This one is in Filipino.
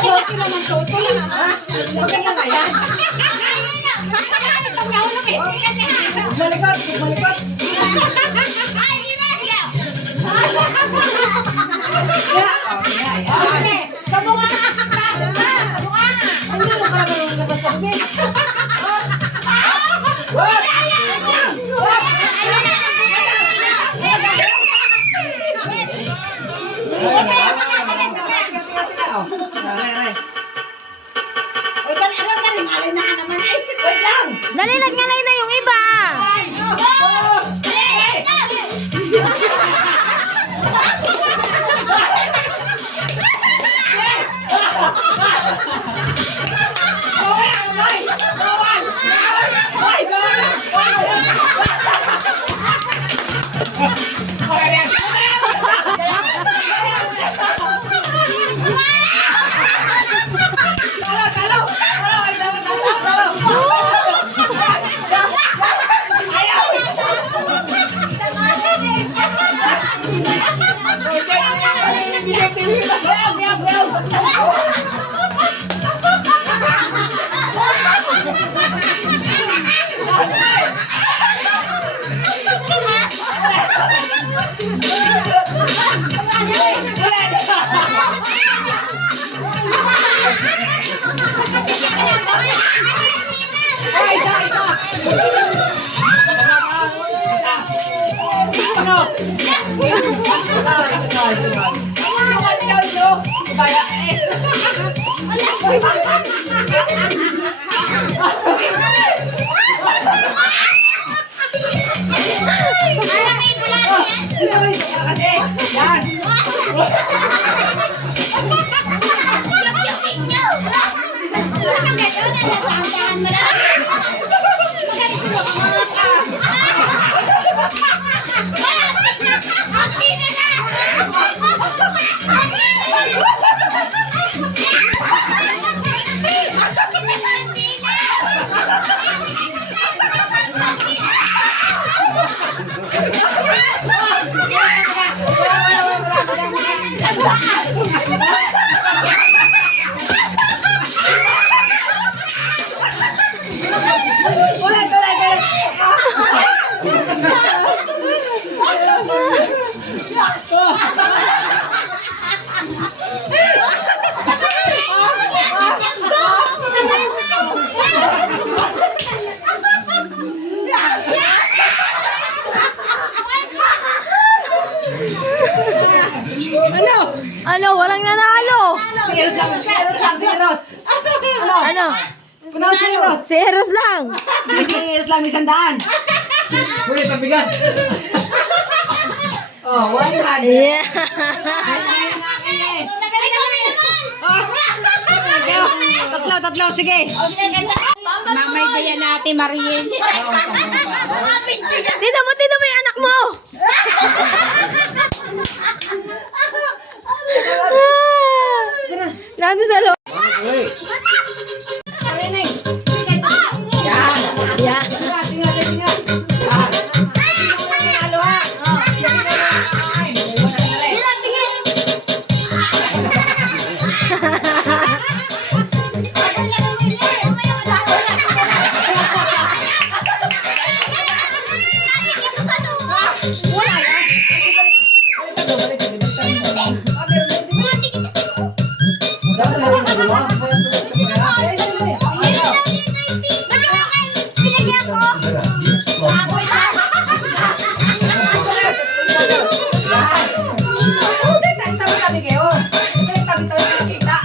Choki naman, choki. Maganda nga yan. Malikot, malikot. Sabungan na sa klase na. Sabungan na. Ano mo ka naman yung nabasagin? Dali, naglalay na yung iba. Ano? Walang nanalo. Ano? Si Eros lang. Si Eros lang, 100. Huli, pabigat. Oh, 100. Yeah. Tatlo, sige. Mamay ko yan natin, Mariel. Tignan mo yung anak mo. Nandun sa loob. Yeah. Tabi-tabi kita.